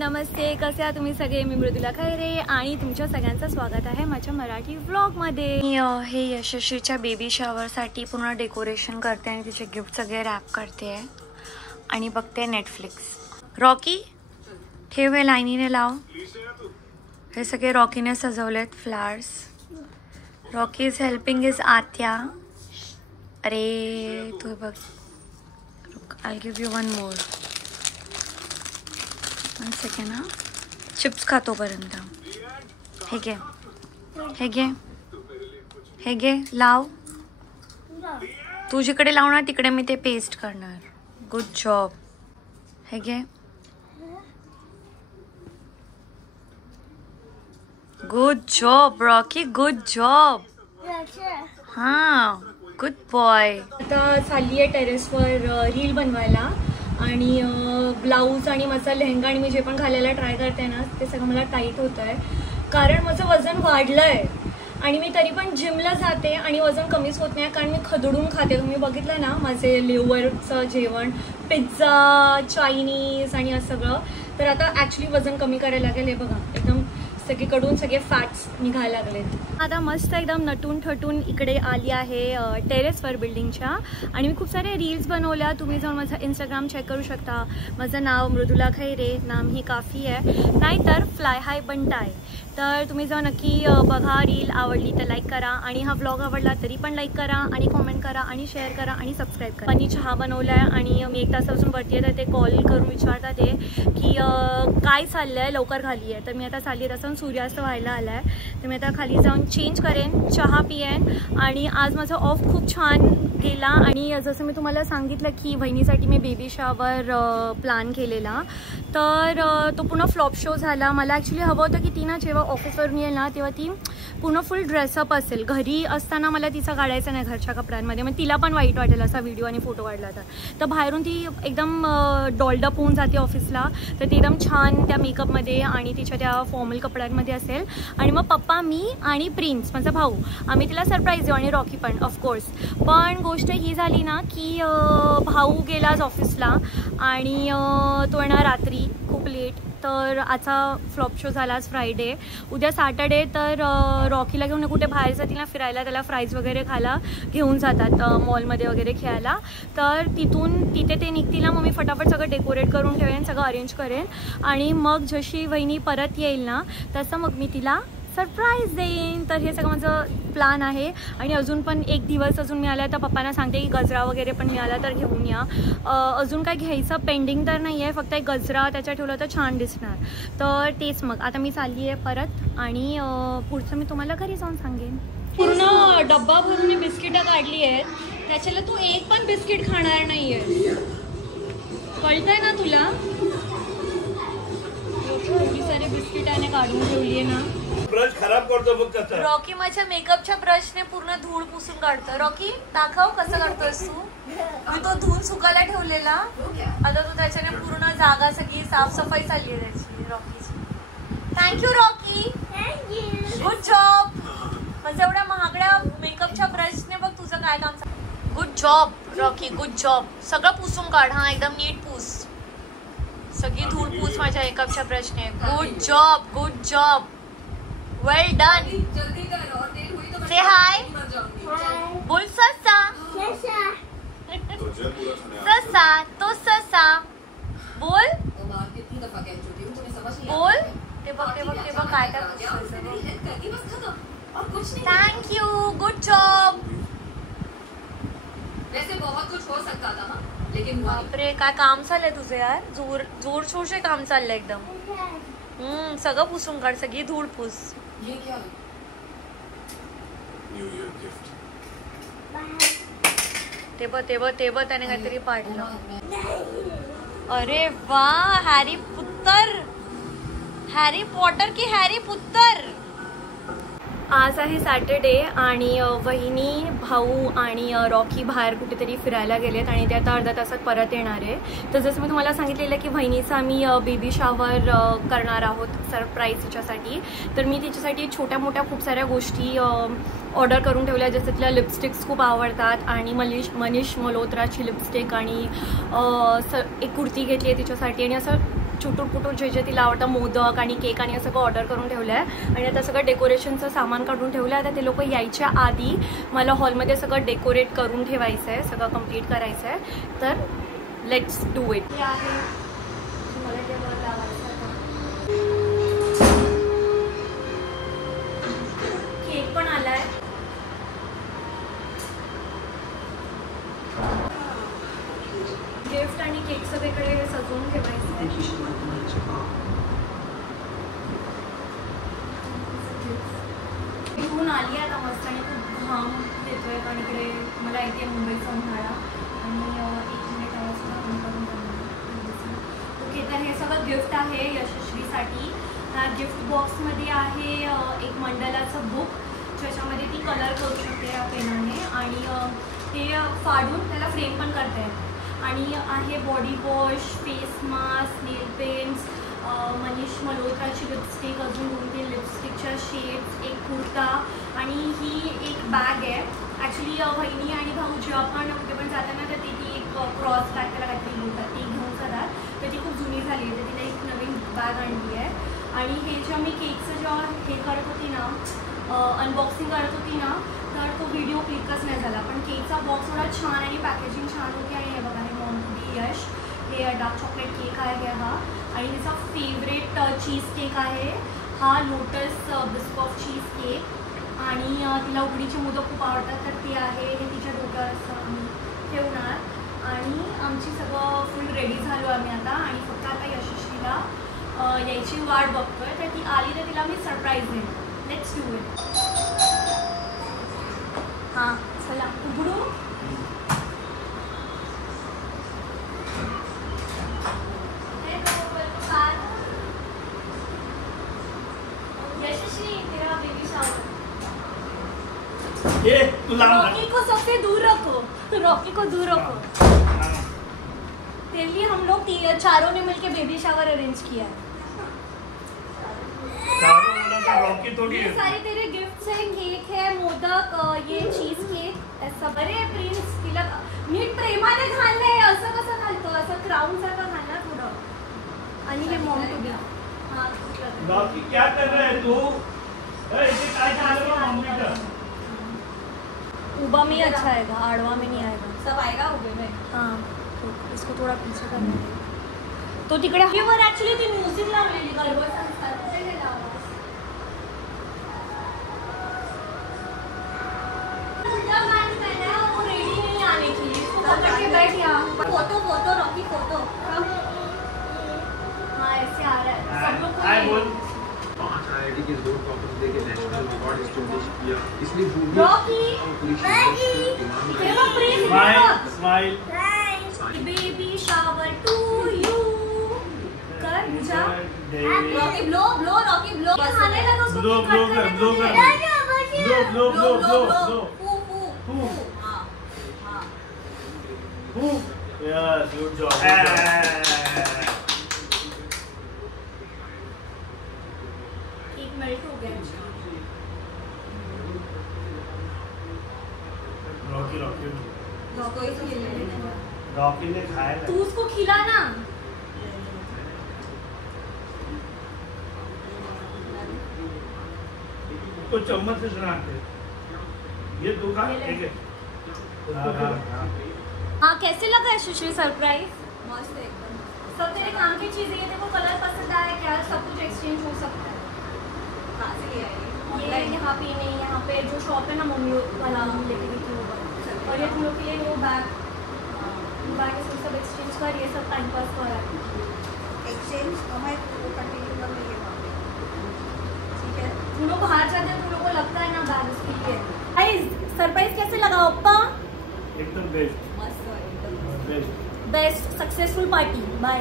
नमस्ते, कसे आहात तुम्ही सगळे? मी मृदुला खैरे आणि तुमच्या सगळ्यांचं स्वागत आहे माझ्या मराठी व्लॉगमध्ये. हे यशस्वीच्या बेबी शॉवरसाठी पूर्ण डेकोरेशन करते आणि तिचे गिफ्ट सगळे रॅप करते आणि बघते नेटफ्लिक्स. रॉकी ठेव, हे लाईनीने लाव. हे सगळे रॉकीने सजवलेत flowers. Rocky is helping is आत्या. अरे तू बघ, I give you one more. One second. हा चिप्स खातोपर्यंत हे घे, हे घे, हे घे, लाव. तू जिकडे लावणार तिकडे मी ते पेस्ट करणार. Good job. हे घे. Good job Rocky, good job. हां, गुड बॉय. आता चालली आहे टेरेसवर रील बनवायला आणि ब्लाऊज आणि माझा लेहंगा आणि मी जे पण घालायला ट्राय करते ना ते सगळं मला टाईट होतं आहे, कारण माझं वजन वाढलं आहे आणि मी तरी पण जिमला जाते आणि वजन कमीच होत नाही, कारण मी खदडून खाते. तुम्ही बघितलं ना माझे लिव्हरचं जेवण, पिझ्झा, चायनीज आणि असं सगळं. तर आता ॲक्च्युली वजन कमी करायला लागेल. हे बघा, एकदम सगळीकडून सगळे फॅट्स निघायला लागलेत. आता मस्त एकदम नटून ठटून इकडे आली आहे टेरेसवर बिल्डिंगच्या आणि मी खूप सारे रील्स बनवल्या. तुम्ही जाऊन माझा इंस्टाग्राम चेक करू शकता. माझं नाव मृदुला खैरे, नाम ही काफी आहे, नाहीतर फ्लाय हाय बंटाय. तर तुम्ही जाऊन नक्की बघा. रील आवडली तर लाईक करा आणि हा व्लॉग आवडला तरी पण लाईक करा आणि कॉमेंट करा आणि शेअर करा आणि सबस्क्राईब करा. मी चहा बनवला आहे आणि मी 1 तासापासून वरती आहे, तर ते कॉल करून विचारतात ते की काय चाललं आहे, लवकर खाली आहे. तर मी आता चालली आहे, तसं सूर्यास्त व्हायला आला आहे, तर मी आता खाली जाऊन चेंज करेन, चहा पियेन. आणि आज माझा ऑफ खूप छान गेला आणि जसं मी तुम्हाला सांगितलं की बहिणीसाठी मी बेबी शॉवर प्लॅन केलेला, तर तो पूर्ण फ्लॉप शो झाला. मला ॲक्च्युली हवं होतं की ती ना जेव्हा ऑफिसवरून येईल ना तेव्हा ती पूर्ण फुल ड्रेसअप असेल. घरी असताना मला तिचा काढायचा नाही घरच्या कपड्यांमध्ये, मग तिला पण वाईट वाटेल असा व्हिडिओ आणि फोटो काढला तर बाहेरून ती एकदम डॉल्डअप होऊन जाते ऑफिसला. तर ती एकदम छान त्या मेकअपमध्ये आणि तिच्या त्या फॉर्मल कपड्यांमध्ये असेल. आणि मग पप्पा, मी आणि प्रिन्स माझा भाऊ आम्ही तिला सरप्राईज देऊ आणि रॉकी पण ऑफकोर्स. पण गोष्ट ही झाली ना की भाऊ गेला आज ऑफिसला आणि तो येणार रात्री खूप लेट. तर आजचा फ्लॉप शो झाला. आज फ्रायडे, उद्या सॅटर्डे. तर रॉकीला घेऊन कुठे बाहेर जातील ना फिरायला, त्याला फ्राईज वगैरे खायला घेऊन जातात मॉलमध्ये वगैरे खेळायला. तर तिथे ते निघतील ना, मग मी फटाफट सगळं डेकोरेट करून ठेवेन, सगळं अरेंज करेन आणि मग जशी वहिनी परत येईल ना तसं मग मी तिला सरप्राईज देईन. तर हे सगळं माझं प्लॅन आहे. आणि अजून पण 1 दिवस अजून मिळाला तर पप्पांना सांगते की गजरा वगैरे पण मिळाला तर घेऊन या. अजून काय घ्यायचं पेंडिंग तर नाही आहे, फक्त एक गजरा त्याच्या ठेवला तर छान दिसणार. तर तेच मग आता मी चालली आहे परत आणि पुढचं मी तुम्हाला घरी जाऊन सांगेन. पूर्ण डब्बा भरून मी बिस्किटं काढली आहेत, त्याच्याला तू एक पण बिस्किट खाणार नाही आहे, कळतंय ना तुला? एवढी सारे बिस्किटाने काढून ठेवली आहे ना. ब्रश खराब करतो बघ कसं. रॉकी माझ्या मेकअपच्या ब्रशने पूर्ण धूळ पुसून काढतो. रॉकी दाखव कसं करतोस तू. मी तो धुवून सुकायला ठेवलेला, आता तू त्याच्याने पूर्ण जागा सगळी साफसफाई चालली आहे त्याची रॉकीची. Thank you Rocky, good job. माझ्या एवढ्या महागड्या मेकअपच्या ब्रशने बघ तुझं काय काम. Good job Rocky, good job. सगळं पुसून काढ. हा एकदम नीट पूस, सगळी धूळ पूस माझ्या मेकअपच्या ब्रशने. गुड जॉब, गुड जॉब, वेल डन. से हाय बोल. ससा ससा तो ससा बोल बोल. ते बघ ते बघ ते बघ काय काय. Thank you, good job. वैसे बहुत कुछ हो सकता था लेकिन बापरे काय काम चाललंय तुझं यार. जोर शोरचे काम चाललंय एकदम. सगळं पुसून काढ, सगळी धूळ पूस. ये क्या है? New year gift. ते बघ त्याने काहीतरी पाडलं. अरे वा, हॅरी पुत्तर, हॅरी पॉटर की हॅरी पुत्तर. आज आहे सॅटर्डे आणि वहिनी, भाऊ आणि रॉकी बाहेर कुठेतरी फिरायला गेलेत आणि ते आता अर्ध्या तासात परत येणार आहे. तर जसं मी तुम्हाला सांगितलेलं की बहिणीचा आम्ही बेबी शॉवर करणार आहोत सरप्राईज तिच्यासाठी. तर मी तिच्यासाठी छोट्या मोठ्या खूप साऱ्या गोष्टी ऑर्डर करून ठेवल्या, जसं तिला लिपस्टिक्स खूप आवडतात आणि मनीष मल्होत्राची लिपस्टिक आणि एक कुर्ती घेतली आहे तिच्यासाठी आणि असं चुटूर पुटूर जे तिला आवडतं मोदक आणि केक आणि सगळं ऑर्डर करून ठेवलं आहे. आणि आता सगळं डेकोरेशनचं सामान काढून ठेवलं आहे. आता ते लोक यायच्या आधी मला हॉलमध्ये सगळं डेकोरेट करून ठेवायचं आहे, सगळं कंप्लीट करायचं आहे. तर लेट्स डू इट. हे आहे मला तेव्हा लावायचं. केक पण आलाय. गिफ्ट आणि केक सगळीकडे सजवून ठेवायचं आहे. इथून आली आहे आता मस्त आणि खूप घाम येतोय कारण इकडे मला येते मुंबईचा उन्हाळा. आणि 1 मिनिट करून ओके. तर हे सगळं गिफ्ट आहे यशस्वीसाठी. ह्या गिफ्ट बॉक्समध्ये आहे एक मंडलाचं बुक ज्याच्यामध्ये ती कलर करू शकते या पेनाने आणि ते फाडून त्याला फ्रेम पण करता येते. आणि आहे बॉडी वॉश, फेस मास्क, नेल पेंट्स, मनीष मल्होत्राची लिपस्टिक, अजून 2-3 लिपस्टिकच्या शेड्स, एक कुर्ता आणि ही एक बॅग आहे. ॲक्च्युली बहिणी आणि भाऊ जेव्हा पण कुठे पण जाताना तर ती एक क्रॉस बॅग त्याला काहीतरी बोलतात ती घेऊन जातात. तर ती खूप जुनी झाली आहे तर तिला एक नवीन बॅग आणली आहे. आणि हे जेव्हा मी केकचं जेव्हा हे करत होती ना, अनबॉक्सिंग करत होती ना, तर तो व्हिडिओ क्लिकच नाही झाला. पण केकचा बॉक्स थोडा छान आणि पॅकेजिंग छान होती. आणि हे बघा हे मॉन्टी यश हे डार्क चॉकलेट केक आहे हा. आणि तिचा फेवरेट चीज केक आहे हा लोटस बिस्कॉफ चीज केक. आणि तिला उकडीचे मोदक खूप आवडतात तर ते आहे. हे तिच्या डोक्यावर असं आम्ही ठेवणार. आणि आमची सगळं फुल रेडी झालो आम्ही आता. आणि फक्त आता यशस्वीला यायची वाट बघतोय. तर ती आली तर तिला मी सरप्राईज देईन. Let's do it. हां चला उघडू. यशस्वी तेरा बेबी शावर. रॉकी को सबसे दूर रखो, रॉकी को दूर रखो. तेरे लिए हम लोग चारों ने मिलके बेबी शावर अरेंज किया है. रॉकी थोड़ी ये सारे तेरे गिफ्ट्स हैं. केक है, मोदक, ये चीज केक ऐसा. अरे प्रिन्स तिला नीट प्रेमाने घाललंय. असं कसं घालतो, असं क्राऊन सारखं घालणार थोडं. आणि हे मॉम टू बी. हां रॉकी क्या कर रहा है तू? इसे काय झालं मम्मी का? उबा में अच्छा आएगा, आड़वा में नहीं आएगा. सब आएगा उबे में. हाँ तो इसको थोड़ा पीछे करना है. तो तिकडे वर ॲक्च्युली ती म्युझिक लावलेली गरबा संस्कार कुठे गेला. वो रेडी नहीं आने की. इसको पकड़ के बैठ यहाँ. Photo photo Rocky photo. हाँ ऐसे आ रहा है सब लोग. हाय बोल. 5 IIT के 2 टॉपर्स देके नेशनल रिकॉर्ड एस्टैब्लिश किया. इसलिए Rocky smile baby shower to you कर जा. Rocky blow blow Rocky blow. खाने लगा उसको. ब्लो ब्लो कर ब्लो कर ब्लो ब्लो ब्लो ब्लो फू फू फू. हां हां. Yes good job. Cake melt हो गया. रॉकी रॉकी रॉकी को खिलाने. रॉकी ने खाया तू उसको खिलाना. तो चम्मच से सुनाते. ये तू खा. ठीक है. हाँ कैसे लगा यशस्वी सरप्राइज. मस्त एकदम. सब तेरे काम की चीजें. ये देखो कलर पसंद आया क्या, सब कुछ एक्सचेंज हो सकता है. कहाँ से लिया ये यहाँ पे नहीं, यहाँ पे जो शॉप है ना मम्मी वाला लेके गई थी वो बात. और ये तुम लोग के लिए वो बैग इसमें सब एक्सचेंज कर. ये सब टाइम पास कर रहा है. एक्सचेंज हमें वो कंटिन्यू कर लिए वहाँ पे. ठीक है. तुम लोग बाहर जाते हैं तुम लोग को लगता है ना बैग उसके लिए. गाइस सरप्राइज कैसे लगा ओप्पा. एकदम बेस्ट मस्त एकदम. Best. Best successful party. Bye.